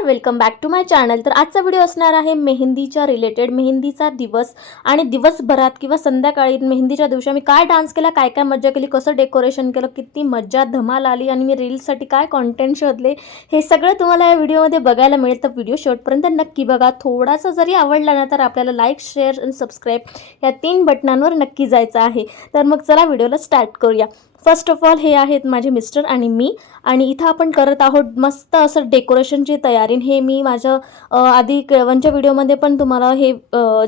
नमस्कार, welcome back to my channel. तर आजचा व्हिडिओ असणार आहे मेहंदीच्या रिलेटेड। मेहंदीचा दिवस आणि दिवसभरात किंवा संध्याकाळी मेहंदीच्या दिवशी मी काय डान्स केला, काय काय मज्जा केली, कसं डेकोरेशन केलं, किती मज्जा धमाल आली आणि मी रील्ससाठी काय कंटेंट शोधले, हे सगळं तुम्हाला या व्हिडिओमध्ये बघायला मिळेल। तर व्हिडिओ शेवटपर्यंत नक्की बघा। थोडासा जरी आवडला ना तर आपल्याला लाईक, शेअर आणि सबस्क्राईब या 3 बटनांवर नक्की जायचं आहे। तर मग चला व्हिडिओला स्टार्ट करूया। फर्स्ट ऑफ ऑल हे आहेत माझे मिस्टर आणि मी, आणि इथं आपण करत आहोत मस्त असं डेकोरेशनची तयारी। हे मी माझ्या आधी केळवणच्या व्हिडिओमध्ये पण तुम्हाला हे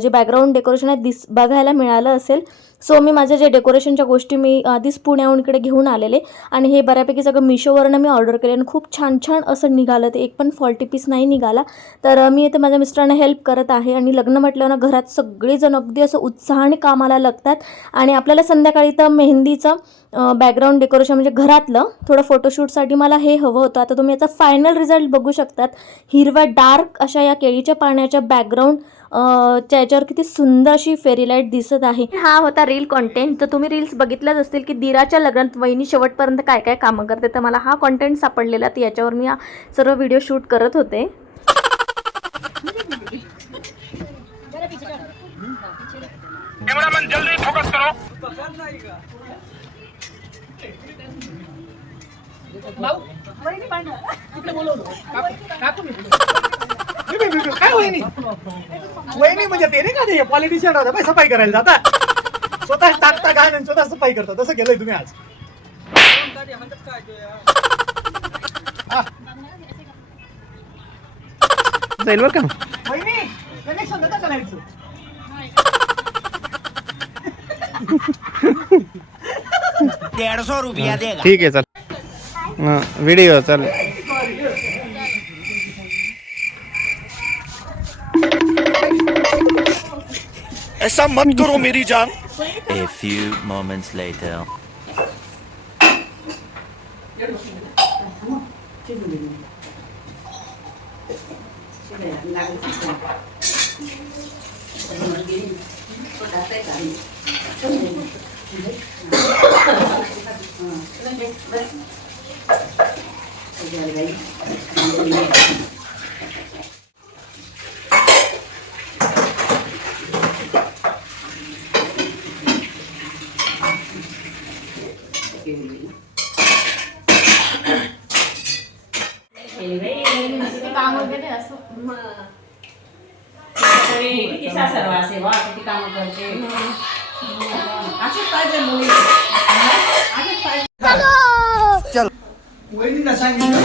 जे बॅकग्राऊंड डेकोरेशन आहे बघायला मिळालं असेल। सो मी माझ्या जे डेकोरेशनच्या गोष्टी मी आधीच पुण्याहून इकडे घेऊन आलेले आणि हे बऱ्यापैकी सगळं मिशोवरनं मी ऑर्डर केले आणि खूप छान छान असं निघालं। ते एक पण फॉल्टी पीस नाही निघाला। तर मी इथे माझ्या मिस्टरांना हेल्प करत आहे आणि लग्न म्हटल्यावर ना घरात सगळेजण अगदी असं उत्साहाने कामाला लागतात आणि आपल्याला संध्याकाळी तर मेहंदीचं बॅकग्राऊंड डेकोरेशन म्हणजे घरातलं थोडं फोटोशूटसाठी मला हे हवं होतं। आता तुम्ही याचा फायनल रिझल्ट बघू शकतात। हिरव्या डार्क अशा या केळीच्या पाण्याच्या बॅकग्राऊंड त्याच्यावर किती सुंदर अशी फेरी लाईट दिसत आहे। हा होता रील कंटेंट। तर तुम्ही रील्स बघितल्याच असतील की दीराच्या लग्नात वहिनी शेवटपर्यंत काय काय कामं करते। तर मला हा कंटेंट सापडलेला, तर याच्यावर मी सर्व व्हिडिओ शूट करत होते। कैमरामैन जल्दी फोकस करो। काय वहिनी म्हणजे ते नाही का ते पॉलिटिशियन राहता बाई, सफाई करायला जातात स्वतः टाकता घाण आणि स्वतः सफाई करता। तसं केलंय तुम्ही आज। जाईल बरं का वहिनी कनेक्शन देता करायचं। ₹150 देगा। ठीक आहे, चल व्हिडिओ चल। ऐसा मत करो मेरी जान। A few moments later. काम वगैरे असं काम करते चल वहिनींना सांगितलं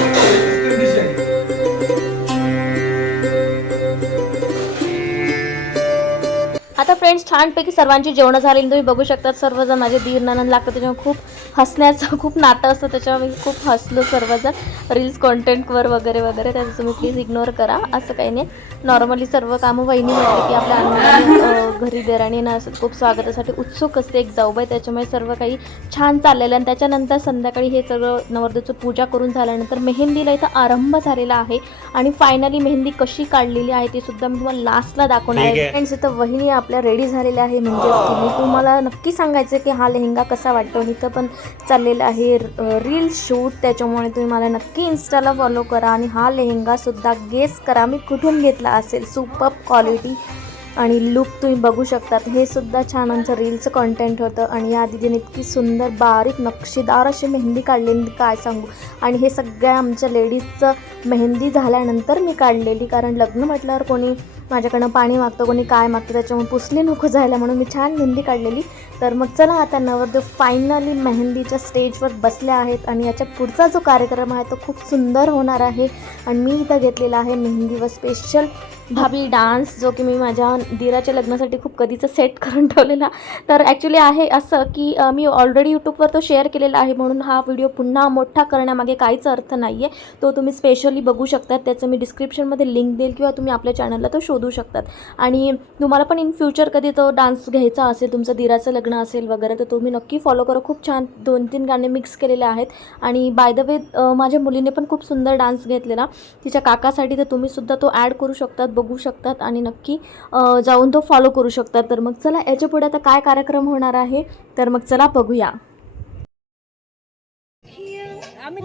आता फ्रेंड्स छानपैकी सर्वांची जेवणं झाली। तुम्ही बघू शकता सर्वजण माझे दीर नणंद लागतात, त्याच्यामुळे खूप हसण्याचं खूप नातं असतं, त्याच्यामुळे खूप हसलो सर्वजण रील्स कॉन्टेंटवर वगैरे वगैरे। त्याचं तुम्ही प्लीज इग्नोर करा, असं काही नाही। नॉर्मली सर्व कामं वहिनी म्हटली की आपल्या आनंदाने घरी देराणी ना असं खूप स्वागतासाठी उत्सुक असते एक जाऊबाई, त्याच्यामुळे सर्व काही छान चाललेलं। आणि त्याच्यानंतर संध्याकाळी हे सगळं नवरदेवाचं पूजा करून झाल्यानंतर मेहंदीला इथं आरंभ झालेला आहे आणि फायनली मेहंदी कशी काढलेली आहे ते सुद्धा मी तुम्हाला लास्टला दाखवणार आहे। फ्रेंड्स इथं वहिनी आपल्या रेडी झालेल्या आहे, म्हणजे मी तुम्हाला नक्की सांगायचं की हा लेहंगा कसा वाटतो। इथं पण चाललेलं आहे रील शूट, त्याच्यामुळे तुम्ही मला नक्की इन्स्टाला फॉलो करा आणि हा लेहंगासुद्धा गेस करा मी कुठून घेतला असेल। सुपर्ब क्वालिटी आणि लुक तुम्ही बघू शकतात। हे सुद्धा छान आमचं रीलचं कंटेंट होतं आणि या दिदीने इतकी सुंदर बारीक नक्षीदार अशी मेहंदी काढलेली काय सांगू। आणि हे सगळ्या आमच्या लेडीजचं मेहंदी झाल्यानंतर मी काढलेली, कारण लग्न म्हटल्यावर कोणी माझ्याकडनं पाणी मागतं, कोणी काय मागतं, त्याच्यामुळे पुसली नको जायला म्हणून मी छान मेहंदी काढलेली। तर मग चला आता नवरदेव फायनली मेहंदीच्या स्टेजवर बसले आहेत आणि याच्या पुढचा जो कार्यक्रम आहे तो खूप सुंदर होणार आहे। आणि मी इथं घेतलेला आहे मेहंदीवर स्पेशल भाभी डान्स, जो की मी माझ्या दीराच्या लग्नासाठी खूप कधीचं सेट करून ठेवलेला। तर ॲक्च्युली आहे असं की मी ऑलरेडी यूट्यूबवर तो शेअर केलेला आहे, म्हणून हा व्हिडिओ पुन्हा मोठा करण्यामागे काहीच अर्थ नाही आहे। तो तुम्ही स्पेशली बघू शकतात, त्याचं मी डिस्क्रिप्शनमध्ये लिंक देईल किंवा तुम्ही आपल्या चॅनलला तो शोधू शकतात। आणि तुम्हाला पण इन फ्युचर कधी तो डान्स घ्यायचा असेल, तुमचं दीराचं लग्न असेल वगैरे, तर तुम्ही नक्की फॉलो करा। खूप छान 2-3 गाणे मिक्स केलेले आहेत। आणि बाय द वे माझ्या मुलीने पण खूप सुंदर डान्स घेतलेला तिच्या काकासाठी, तर तुम्ही सुद्धा तो ॲड करू शकतात, बघू शकतात आणि नक्की जाऊन तो फॉलो करू शकतात। तर मग चला याच्या पुढे आता काय कार्यक्रम होणार आहे, तर मग चला बघूया। आम्ही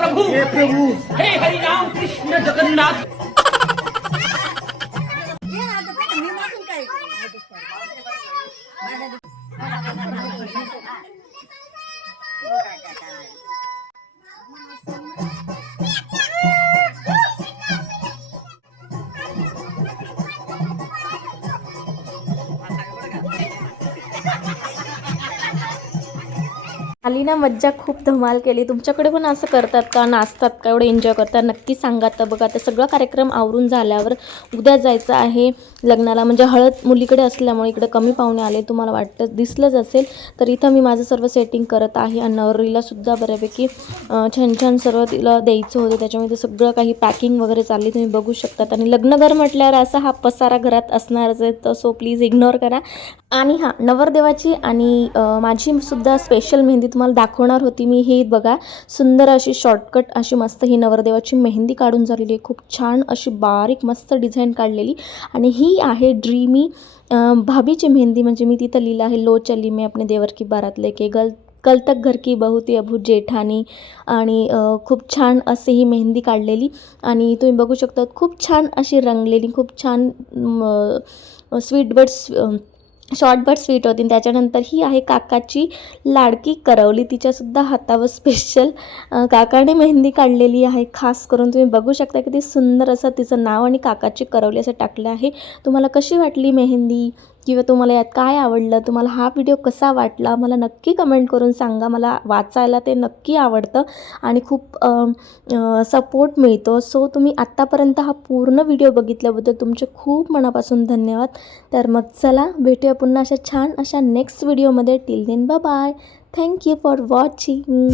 प्रभु हे प्रभु हे हरि राम कृष्ण जगन्नाथ आली ना मज्जा, खूप धमाल केली. तुमच्याकडे पण असं करतात का, नाचतात का, एवढं एन्जॉय करतात नक्की सांगा. तर बघा आता सगळा कार्यक्रम आवरून झाल्यावर उद्या जायचं आहे लग्नाला. म्हणजे हळद मुलीकडे असल्यामुळे इकडे कमी पाहुणे आले, तुम्हाला वाटतं दिसलंच असेल. तर इथं मी माझं सर्व सेटिंग करत आहे आणि नवरीलासुद्धा बऱ्यापैकी छान छान सर्व तिला द्यायचं होतं, त्याच्यामुळे ते सगळं काही पॅकिंग वगैरे चालली, तुम्ही बघू शकतात. आणि लग्नघर म्हटल्यावर असा हा पसारा घरात असणारच आहे, तर सो प्लीज इग्नोर करा. आणि हां, नवरदेवाची आणि माझी सुद्धा स्पेशल मेहंदी तुम्हाला दाखवणार होती मी. ही बघा सुंदर अशी शॉर्टकट अशी मस्त ही नवरदेवाची मेहंदी काढून झालेली आहे. खूप छान अशी बारीक मस्त डिझाईन काढलेली. आणि ही आहे ड्रीमी भाभीची मेहंदी. म्हणजे मी तिथं लिहिलं आहे, लो चली मैं अपने देवर की बारात लेके कल तक घर की बहू ती अभू जेठानी. आणि खूप छान अशी ही मेहंदी काढलेली. आणि तुम्ही बघू शकता खूप छान अशी रंगलेली, खूप छान स्वीट बट्स शॉर्ट बट स्वीट होती. त्याच्यानंतर ही आहे काकाची लाडकी करवली, तिच्यासुद्धा हातावर स्पेशल काकाने मेहंदी काढलेली आहे खास करून. तुम्ही बघू शकता किती सुंदर असं तिचं नाव आणि काकाची करवली असं टाकलं आहे. तुम्हाला कशी वाटली मेहंदी, किंवा तुम्हाला यात काय आवडलं, तुम्हाला हा व्हिडिओ कसा वाटला मला नक्की कमेंट करून सांगा. मला वाचायला ते नक्की आवडतं आणि खूप सपोर्ट मिळतो. सो तुम्ही आत्तापर्यंत हा पूर्ण व्हिडिओ बघितल्याबद्दल तुमचे खूप मनापासून धन्यवाद. तर मग चला भेटूया पुन्हा अशा छान अशा नेक्स्ट व्हिडिओमध्ये. Till then bye bye. Thank you for watching.